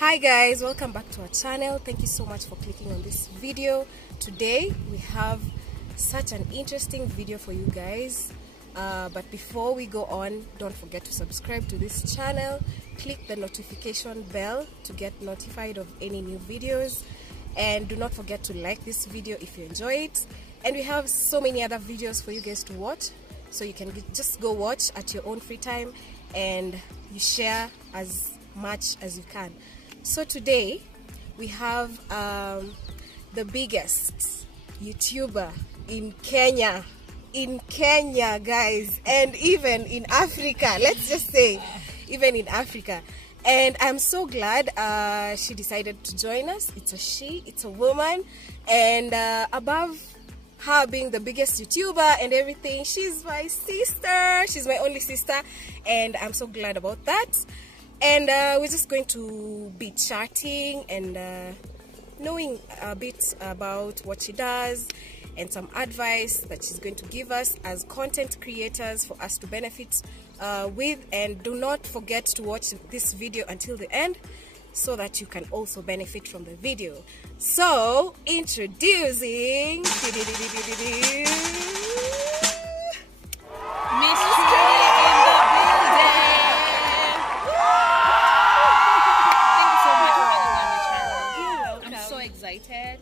Hi guys, welcome back to our channel. Thank you so much for clicking on this video. Today we have such an interesting video for you guys, but before we go on, don't forget to subscribe to this channel, click the notification bell to get notified of any new videos, and do not forget to like this video if you enjoy it. And we have so many other videos for you guys to watch, so you can just go watch at your own free time and you share as much as you can. So today we have the biggest YouTuber in Kenya, guys, and even in Africa. Let's just say even in Africa. And I'm so glad she decided to join us. It's a she, it's a woman, and above her being the biggest YouTuber and everything, she's my sister. She's my only sister, and I'm so glad about that. And we're just going to be chatting and knowing a bit about what she does and some advice that she's going to give us as content creators for us to benefit with. And do not forget to watch this video until the end so that you can also benefit from the video. So, introducing Miss Trudy in the building. Excited,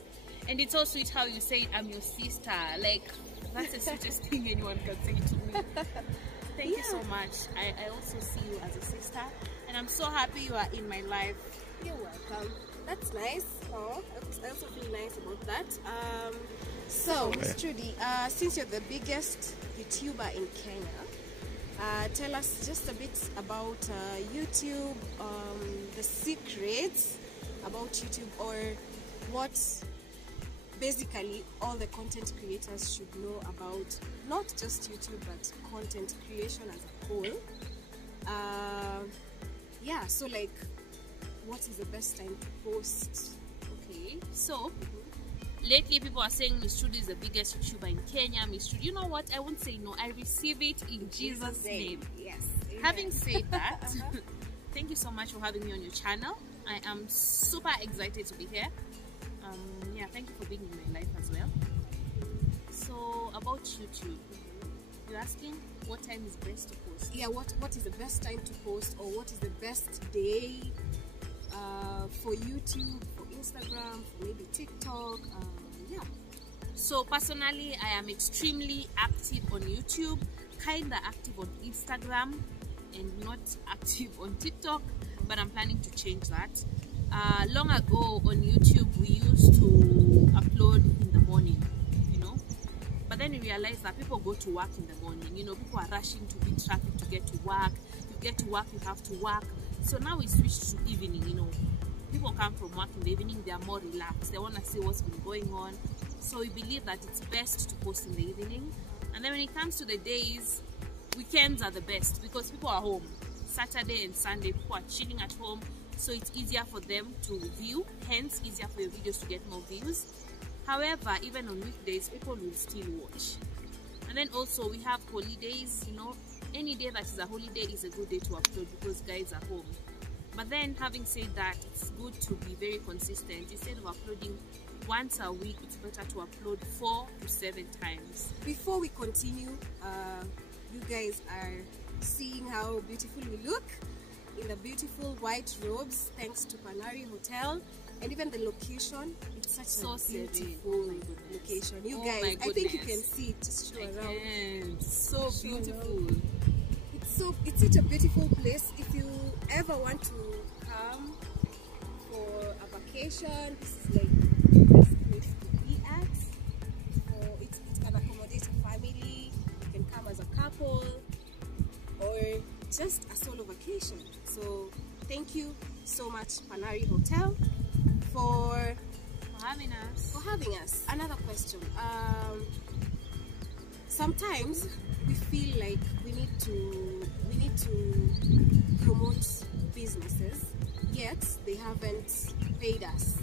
and it's so sweet how you say I'm your sister. Like, that's the sweetest thing anyone can say to me. Thank you so much. I also see you as a sister, and I'm so happy you are in my life. You're welcome. That's nice. Oh, I also feel nice about that. So, Miss Trudy, since you're the biggest YouTuber in Kenya, tell us just a bit about YouTube, the secrets about YouTube, or what basically all the content creators should know about not just YouTube but content creation as a whole. Yeah, so like, what is the best time to post? Okay, so lately people are saying Miss Trudy is the biggest YouTuber in Kenya. Miss Trudy, you know what? I won't say no. I receive it in Jesus' name. Yes. Amen. Having said that, thank you so much for having me on your channel. I am super excited to be here. Yeah, thank you for being in my life as well. So about YouTube, you're asking what time is best to post? Yeah, what is the best time to post, or what is the best day for YouTube, for Instagram, for maybe TikTok? Yeah. So personally, I am extremely active on YouTube, kinda active on Instagram, and not active on TikTok, but I'm planning to change that. Long ago on YouTube we used to upload in the morning, you know, but then we realized that people go to work in the morning, you know, people are rushing to beat traffic to get to work. You get to work, you have to work. So now we switched to evening, you know, people come from work in the evening, they are more relaxed, they want to see what's been going on. So we believe that it's best to post in the evening. And then when it comes to the days, weekends are the best because people are home. Saturday and Sunday, people are chilling at home, so it's easier for them to view, hence easier for your videos to get more views. However, even on weekdays, people will still watch. And then also we have holidays, you know, any day that is a holiday is a good day to upload because guys are home. But then having said that, it's good to be very consistent. Instead of uploading once a week, it's better to upload 4 to 7 times. Before we continue, you guys are seeing how beautiful we look in the beautiful white robes, thanks to Panari Hotel, and even the location. It's such a beautiful location. You guys, I think you can see it. Just show around. So beautiful. It's such a beautiful place. If you ever want to come for a vacation, this is like the best place to be at. It can accommodate a family. You can come as a couple, or just a solo vacation. So thank you so much, Panari Hotel, for having us. Another question. Sometimes we feel like we need to promote businesses, yet they haven't paid us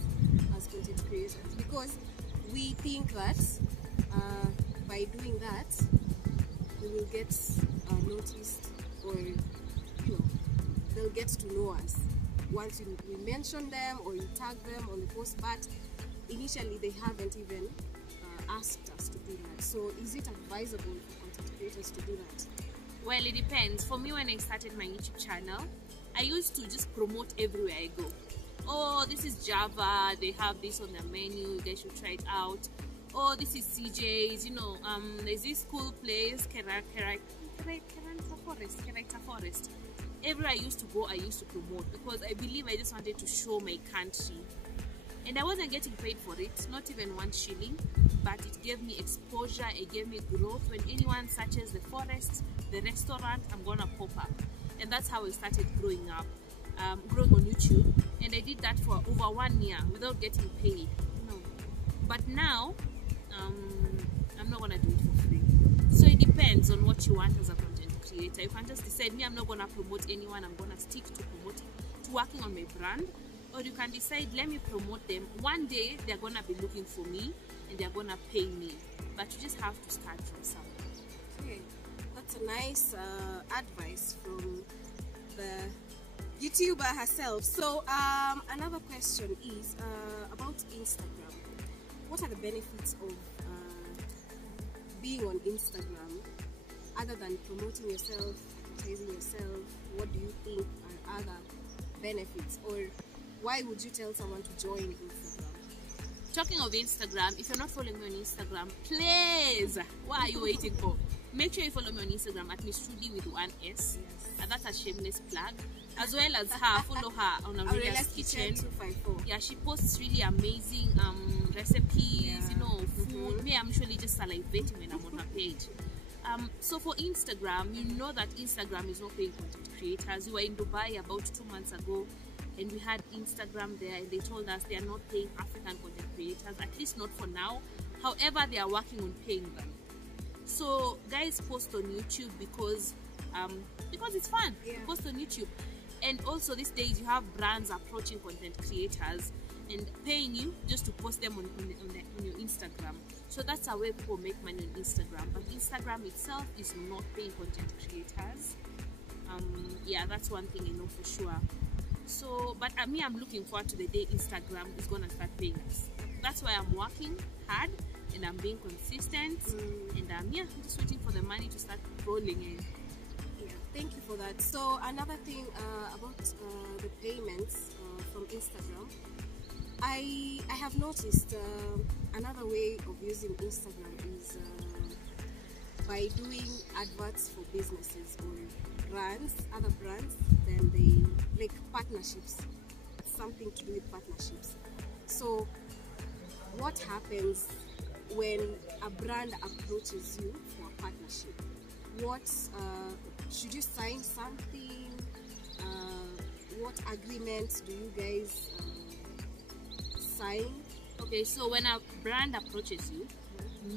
as content creators, because we think that by doing that we will get noticed, or you know, they'll get to know us. once we mention them or you tag them on the post, but initially they haven't even asked us to do that. So is it advisable for content creators to do that? Well, it depends. For me, when I started my YouTube channel, I used to just promote everywhere I go. Oh, this is Java, they have this on their menu, you guys should try it out. Oh, this is CJ's, you know, there's this cool place, Keraita Forest. Everywhere I used to go, I used to promote, because I believe I just wanted to show my country. And I wasn't getting paid for it, not even 1 shilling, but it gave me exposure, it gave me growth. When anyone searches the forest, the restaurant, I'm gonna pop up. And that's how I started growing up, growing on YouTube. And I did that for over 1 year without getting paid, you know. But now, I'm not gonna do it for free. So it depends on what you want as a content creator. You can just decide, me, I'm not gonna promote anyone, I'm gonna stick to promoting, to working on my brand. Or you can decide, let me promote them. One day they're gonna be looking for me and they're gonna pay me. But you just have to start from somewhere. Okay, that's a nice advice from the YouTuber herself. So another question is about Instagram. What are the benefits of being on Instagram other than promoting yourself, advertising yourself? What do you think are other benefits, or why would you tell someone to join Instagram? Talking of Instagram, if you're not following me on Instagram, please, what are you waiting for? Make sure you follow me on Instagram at Miss Trudy with 1 S. Yes. And that's a shameless plug. As well as her, follow her on Aurelia's Kitchen. 254. Yeah, she posts really amazing recipes, you know, food. Me, I'm usually just salivating when I'm on her page. So for Instagram, you know that Instagram is not paying content creators. We were in Dubai about 2 months ago, and we had Instagram there, and they told us they are not paying African content creators, at least not for now. However, they are working on paying them. So guys, post on YouTube because it's fun. Yeah. Post on YouTube. And also these days you have brands approaching content creators and paying you just to post them on your Instagram. So that's how way people make money on Instagram. But Instagram itself is not paying content creators. Yeah, that's one thing I know for sure. So, but me, I'm looking forward to the day Instagram is gonna start paying us. That's why I'm working hard and I'm being consistent. And yeah, I'm just waiting for the money to start rolling in. Yeah, thank you for that. So another thing about the payments from Instagram, I have noticed another way of using Instagram is by doing adverts for businesses or brands, other brands. Then they like partnerships, something to do with partnerships. So what happens when a brand approaches you for a partnership? What should you sign something? What agreements do you guys sign? Okay, so when a brand approaches you,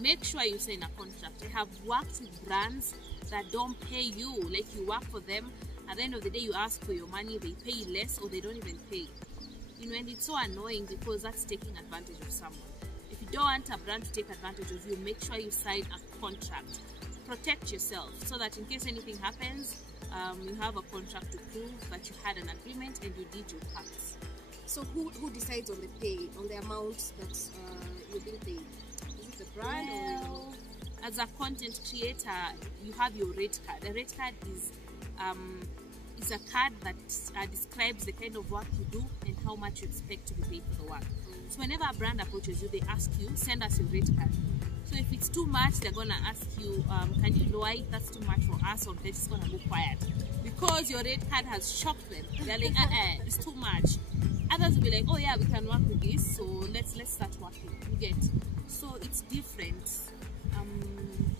make sure you sign a contract. I have worked with brands that don't pay you, like you work for them, at the end of the day you ask for your money, they pay less or they don't even pay. You know, and it's so annoying because that's taking advantage of someone. If you don't want a brand to take advantage of you, make sure you sign a contract. Protect yourself so that in case anything happens, you have a contract to prove that you had an agreement and you did your part. So who decides on the pay, on the amount that you're being paid? Is it the brand or? As a content creator, you have your rate card. The rate card is a card that describes the kind of work you do and how much you expect to be paid for the work. So whenever a brand approaches you, they ask you, send us your rate card. So if it's too much, they're gonna ask you, can you lower it? That's too much for us, or they're just gonna go quiet because your rate card has shocked them. They're like, it's too much. Others will be like, oh yeah, we can work with this, so let's start working. You get? So it's different.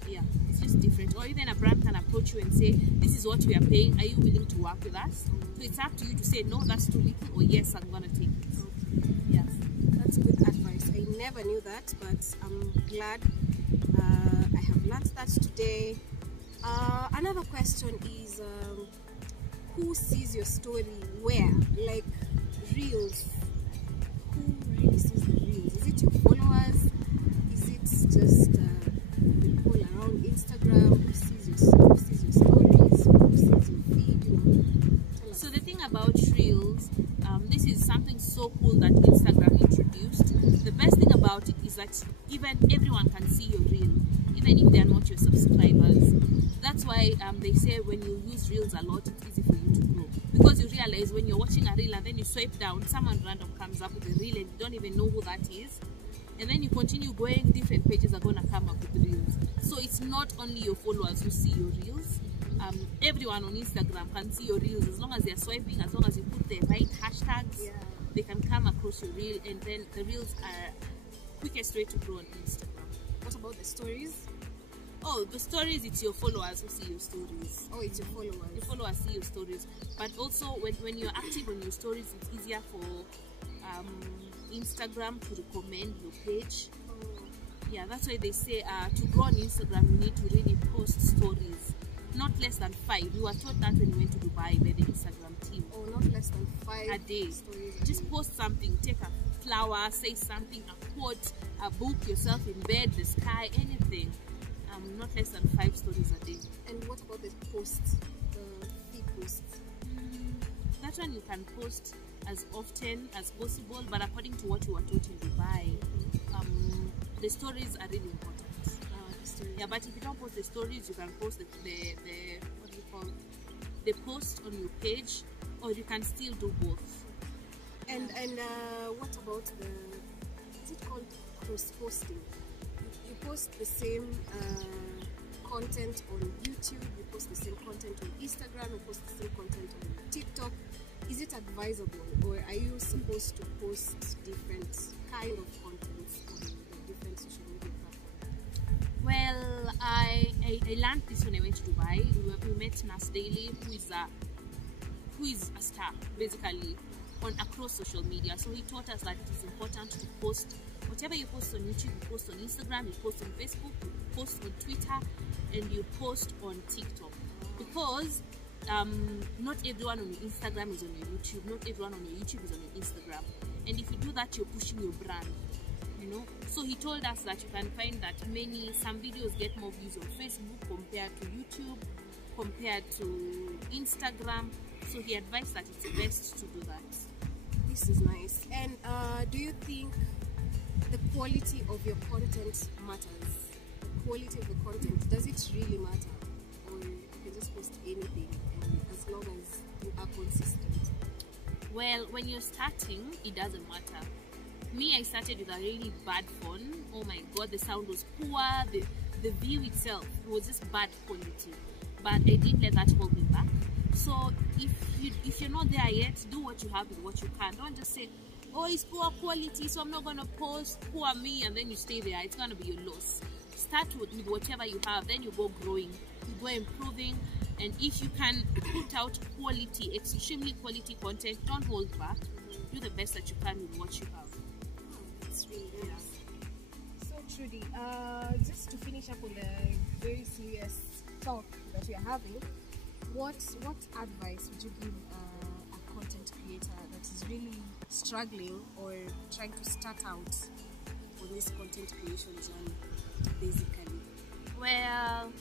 Yeah, it's just different. Or even a brand can approach you and say, this is what we are paying, are you willing to work with us? So it's up to you to say, no, that's too little, or yes, I'm gonna take it. Okay. Yes, that's good advice. I never knew that, but I'm glad I have learned that today. Another question is, who sees your story where? Like reels. Who really sees the reels? Is it your followers? Is it just people around Instagram? Who sees your stories? Who sees your feed? You know? So the thing about reels, is something so cool that Instagram introduced. The best thing about it is that even everyone can see your reel, even if they are not your subscribers. That's why they say when you use reels a lot, it's easy for you to grow, because you realize when you're watching a reel and then you swipe down, someone random comes up with a reel and you don't even know who that is, and then you continue going, different pages are gonna come up with reels. So it's not only your followers who see your reels. Everyone on Instagram can see your reels as long as they're swiping, as long as you put the right hashtags. Yeah. They can come across your reel, and then the reels are quickest way to grow on Instagram. What about the stories? Oh, the stories, it's your followers who see your stories. Oh, it's your followers. Your followers see your stories. But also when you're active on your stories, it's easier for Instagram to recommend your page. Oh. Yeah, that's why they say to grow on Instagram, you need to really post stories. Not less than 5. We were taught that when we went to Dubai by the Instagram team. Oh, not less than 5 a day. stories. Just post something. Take a flower, say something, a quote, a book, yourself in bed, the sky, anything. Not less than 5 stories a day. And what about the posts, the feed posts? That one you can post as often as possible, but according to what you were taught in Dubai, the stories are really important. Yeah, but if you don't post the stories, you can post the what do you call, the post on your page, or you can still do both. And what about the, is it called cross posting? You post the same content on YouTube, you post the same content on Instagram, you post the same content on TikTok. Is it advisable, or are you supposed to post different kind of content on the different social media platforms? Well, I learned this when I went to Dubai. We met Nas Daily, who is a star basically across social media. So he taught us that it is important to post whatever you post on YouTube, you post on Instagram, you post on Facebook, you post on Twitter, and you post on TikTok. Because not everyone on your Instagram is on your YouTube, not everyone on your YouTube is on your Instagram. And if you do that, you're pushing your brand. You know, so he told us that you can find that some videos get more views on Facebook compared to YouTube, compared to Instagram. So he advised that it's best to do that. This is nice. And do you think the quality of your content matters? The quality of the content, does it really matter? Or you can just post anything, and as long as you are consistent? Well, when you're starting, it doesn't matter. Me, I started with a really bad phone. Oh my god, the sound was poor, the view itself was just bad quality. But I didn't let that hold me back. So if you're not there yet, do what you have with what you can. Don't just say, oh, it's poor quality, so I'm not gonna post, poor me, and then you stay there. It's gonna be your loss. Start with whatever you have, then you go growing, you go improving. And if you can put out quality, extremely quality content, don't hold back. Do the best that you can with what you have. That's really nice. So Trudy, just to finish up on the very serious talk that we are having, what advice would you give a content creator that is really struggling or trying to start out on this content creation journey, basically? Well,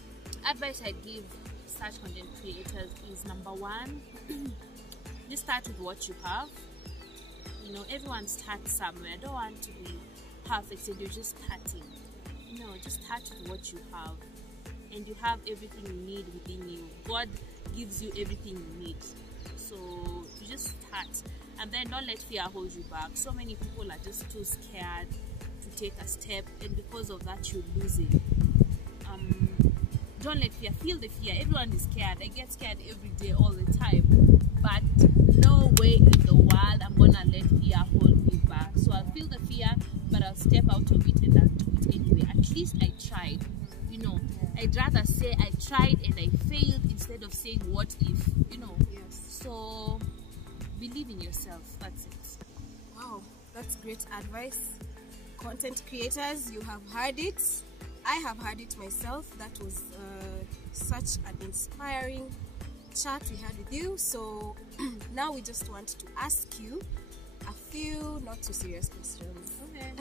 advice I give such content creators is, number 1, just start with what you have. You know, everyone starts somewhere. I don't want to be perfect and you're just starting. No, just start with what you have, and you have everything you need within you. God gives you everything you need, so you just start, and then don't let fear hold you back. So many people are just too scared to take a step, and because of that you're losing. Don't let fear, feel the fear. Everyone is scared. I get scared every day, all the time, but no way in the world I'm gonna let fear hold me back. So I'll feel the fear, but I'll step out of it and I'll do it anyway. At least I tried. You know, I'd rather say I tried and I failed instead of saying what if, you know. Yes. So believe in yourself. That's it. Wow, that's great advice. Content creators, you have heard it. I have heard it myself. That was such an inspiring chat we had with you. So now we just want to ask you a few not too serious questions. Okay.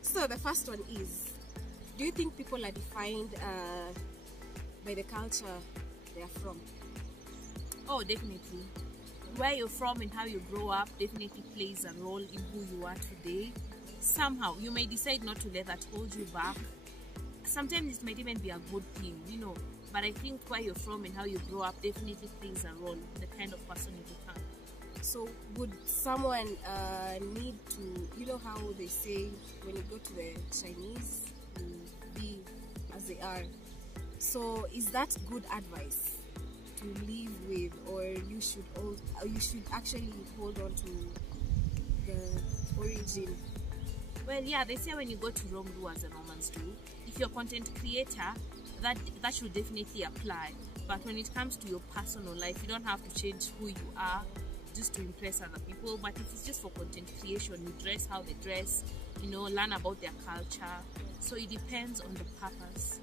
So the first one is, do you think people are defined by the culture they are from? Oh, definitely. where you're from and how you grow up definitely plays a role in who you are today. Somehow you may decide not to let that hold you back. Sometimes it might even be a good thing, you know, but I think where you're from and how you grow up definitely plays a role in the kind of person you become. So would someone need to, you know how they say when you go to the Chinese, you be as they are. So is that good advice to live with, or you should actually hold on to the origin? Well, yeah, they say when you go to Rome, do as the Romans do. If you're a content creator, that should definitely apply. But when it comes to your personal life, you don't have to change who you are just to impress other people. But if it's just for content creation, you dress how they dress, you know, learn about their culture. So it depends on the purpose.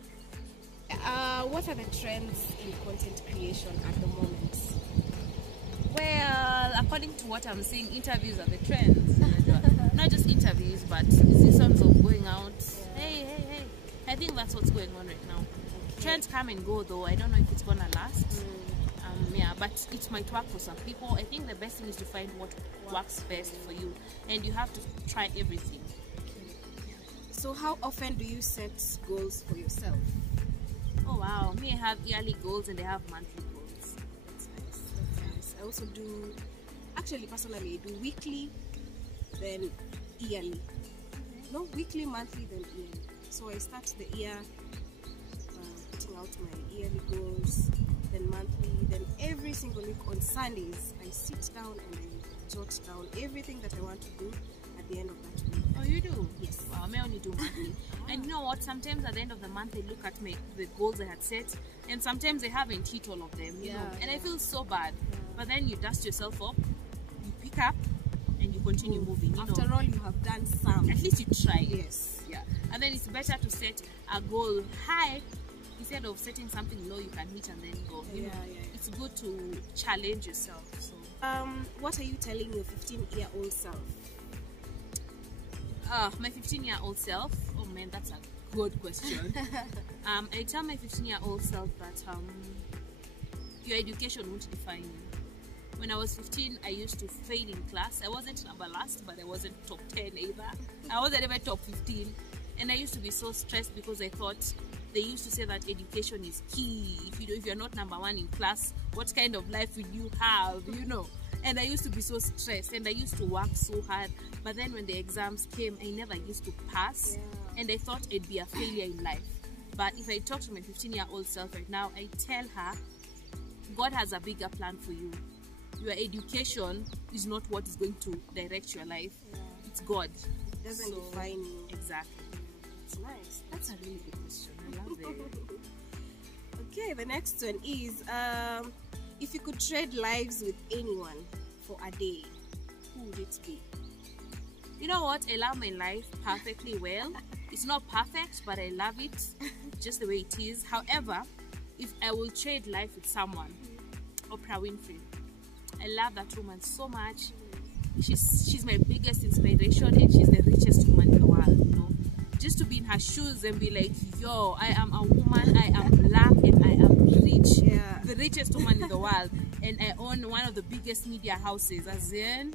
What are the trends in content creation at the moment? Well, according to what I'm seeing, interviews are the trends. Not just interviews, but seasons of going out. Yeah. Hey. I think that's what's going on right now. Okay. Trends come and go, though. I don't know if it's gonna last. Yeah, but it might work for some people. I think the best thing is to find what works best for you, and you have to try everything. So how often do you set goals for yourself? Oh wow, me, I have yearly goals and I have monthly goals. That's nice. That's nice. I also do, actually personally, I do weekly, then yearly. No, weekly, monthly, then yearly. So I start the year putting out my yearly goals, then monthly, then every single week on Sundays I sit down and I jot down everything that I want to do at the end of that week. Oh, you do? Yes. Wow, I only do monthly. And you know what? Sometimes at the end of the month, I look at the goals I had set, and sometimes I haven't hit all of them. You know, and I feel so bad. Yeah. But then you dust yourself up, you pick up, and you continue moving. You After know. all, you have done some. At least you tried. Yes. Yeah. And then it's better to set a goal high instead of setting something low you can hit and then go. You know, it's good to challenge yourself. So. What are you telling your 15-year-old self? My 15-year-old self? Oh man, that's a good question. I tell my 15-year-old self that your education won't define you. When I was 15, I used to fail in class. I wasn't number last, but I wasn't top 10 either. I wasn't even top 15. And I used to be so stressed because I thought they used to say that education is key. If you're not number one in class, what kind of life will you have, you know? And I used to be so stressed and I used to work so hard. But then when the exams came, I never used to pass. Yeah. And I thought I'd be a failure in life. But if I talk to my 15-year-old self right now, I tell her, God has a bigger plan for you. Your education is not what is going to direct your life. Yeah. It's God. It doesn't define you. Exactly. It's nice. That's a really good question. I love it. Okay, the next one is, if you could trade lives with anyone for a day, who would it be? You know what? I love my life perfectly well. It's not perfect, but I love it just the way it is. However, if I will trade life with someone, Oprah Winfrey. I love that woman so much. She's my biggest inspiration, and she's the richest woman in the world, you know. Just to be in her shoes and be like, yo, I am a woman, I am black, and I am rich. Yeah. The richest woman in the world. And I own one of the biggest media houses. As in,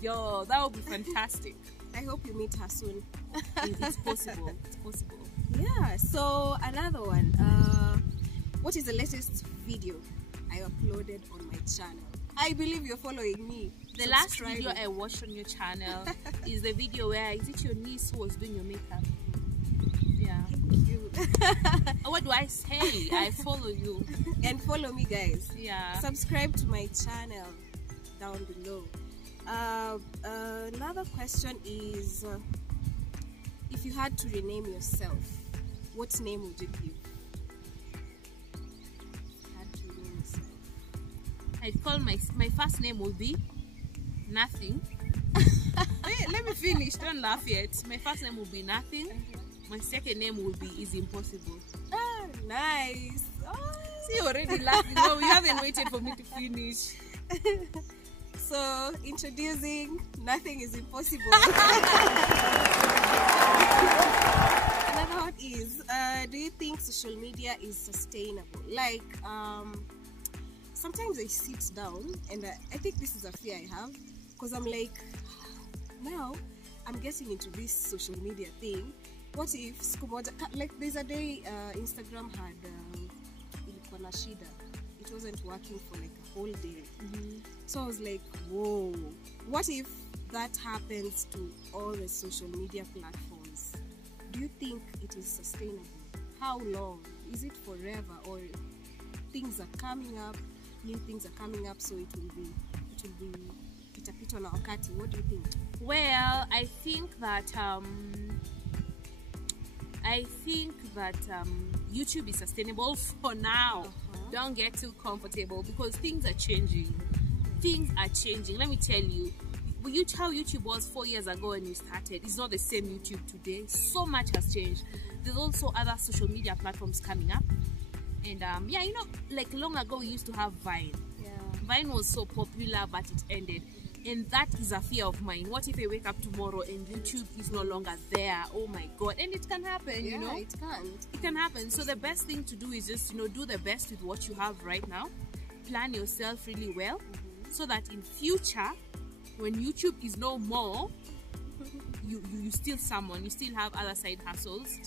yo, that would be fantastic. I hope you meet her soon. It's possible. It's possible. Yeah, so another one. What is the latest video I uploaded on my channel? I believe you're following me. The last video I watched on your channel is the video where, is it your niece who was doing your makeup? Yeah. Thank you. What do I say? I follow you. And follow me, guys. Yeah. Subscribe to my channel down below. Another question is, if you had to rename yourself, what name would you give? I'd call my first name will be Nothing. Wait, let me finish. Don't laugh yet. My first name will be Nothing. My second name will be Is Impossible. Ah, nice. Oh. See, you're already laughing. No, you haven't waited for me to finish. So, introducing Nothing is Impossible. Another one is, do you think social media is sustainable? Like, sometimes I sit down and I think this is a fear I have, because I'm like, now I'm getting into this social media thing. What if like there's a day Instagram had ilikuwa na shida, it wasn't working for like a whole day. So I was like, whoa, what if that happens to all the social media platforms? Do you think it is sustainable? How long? Is it forever, or things are coming up, new things are coming up, so it will be kitapita na wakati? What do you think? Well, I think that YouTube is sustainable for now. Don't get too comfortable, because things are changing. Let me tell you, how YouTube was 4 years ago when you started, it's not the same YouTube today. So much has changed. There's also other social media platforms coming up, and yeah, you know, like long ago we used to have Vine. Vine was so popular, but it ended, and that is a fear of mine. What if I wake up tomorrow and YouTube is no longer there? Oh my god. And it can happen. You know, it can happen. So the best thing to do is just, you know, do the best with what you have right now. Plan yourself really well, so that in future, when YouTube is no more, you still someone, you still have other side hustles.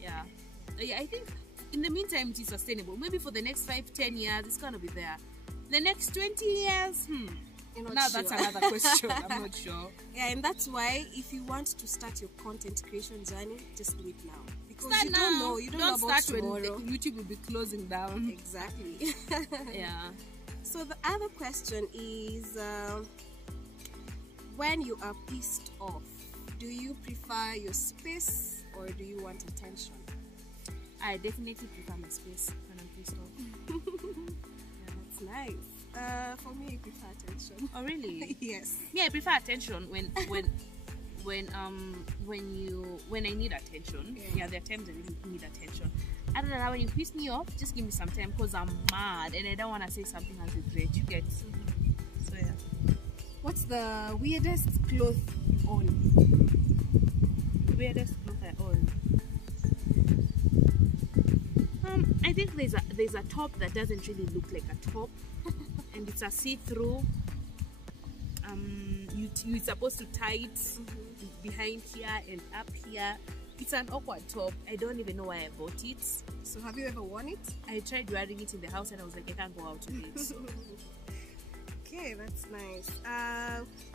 Yeah, I think in the meantime it is sustainable. Maybe for the next 5-10 years it's gonna be there. The next 20 years, now sure. That's another question. I'm not sure. Yeah, and that's why if you want to start your content creation journey, just do it now. Because start you now. Don't know. You don't know about start tomorrow. When YouTube will be closing down. Exactly. Yeah. So the other question is, when you are pissed off, do you prefer your space or do you want attention? I definitely prefer my space when I'm pissed off. Yeah, that's nice. For me, I prefer attention. Oh really? Yes. Yeah, I prefer attention when I need attention. Yeah, there are times I really need attention. Other than that, when you piss me off, just give me some time, because I'm mad and I don't want to say something as regret. You get? So yeah. What's the weirdest cloth you own? The weirdest cloth I own? I think there's a top that doesn't really look like a top, and it's a see-through. You're supposed to tie it behind here and up here. It's an awkward top. I don't even know why I bought it. So have you ever worn it? I tried wearing it in the house and I was like, I can't go out with it. So. Okay, that's nice.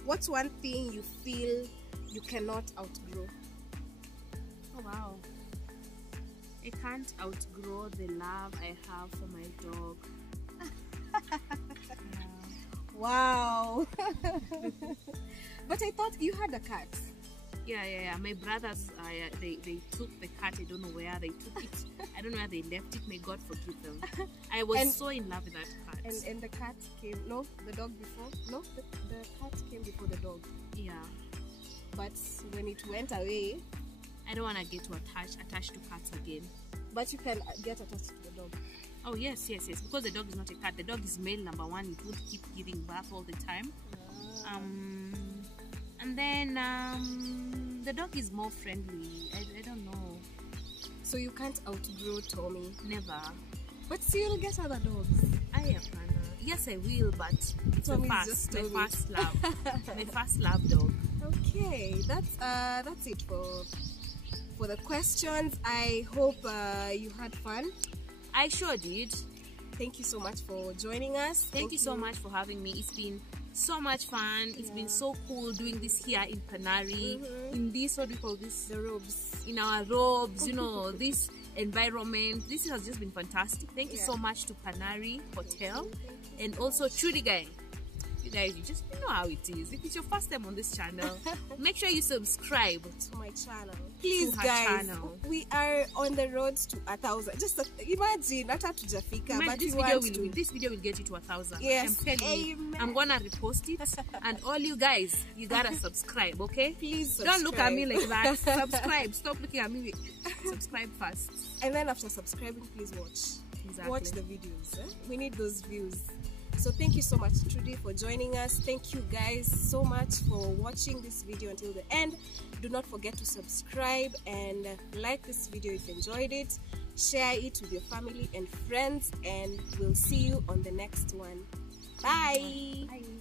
What's one thing you feel you cannot outgrow? Oh wow. I can't outgrow the love I have for my dog. Yeah. Wow. But I thought you had a cat. Yeah. My brothers, they took the cat. I don't know where they took it. I don't know where they left it. May God forgive them. I was so in love with that cat. And the cat came. No, the dog before. No, the cat came before the dog. Yeah. But when it went away, I don't want to get attached to cats again. But you can get attached to the dog. Oh yes. Because the dog is not a cat. The dog is male number one. It would keep giving birth all the time. And then the dog is more friendly. I don't know. So you can't outgrow Tommy? Never. But still get other dogs. Yes, I will, but it's my first love. My first love dog. Okay, that's it for the questions. I hope you had fun. I sure did. Thank you so much for joining us. Thank you so much for having me. It's been so much fun. It's been so cool doing this here in Panari, in this, what do we call this? The robes. In our robes, you know, this environment. This has just been fantastic. Thank you so much to Panari Hotel and also Trudy gang. You guys, you know how it is. If it's your first time on this channel, make sure you subscribe to my channel. Please, to her guys, channel. We are on the road to 1,000. Just imagine, not to Jafika, but this video will get you to 1,000. Yes, I'm telling you, I'm gonna repost it, and all you guys, you gotta subscribe, okay? Please subscribe. Don't look at me like that. Subscribe. Stop looking at me. Subscribe first. And then after subscribing, please watch. Exactly. Watch the videos. We need those views. So thank you so much, Trudy, for joining us. Thank you guys so much for watching this video until the end. Do not forget to subscribe and like this video if you enjoyed it. share it with your family and friends, and we'll see you on the next one. Bye. Bye.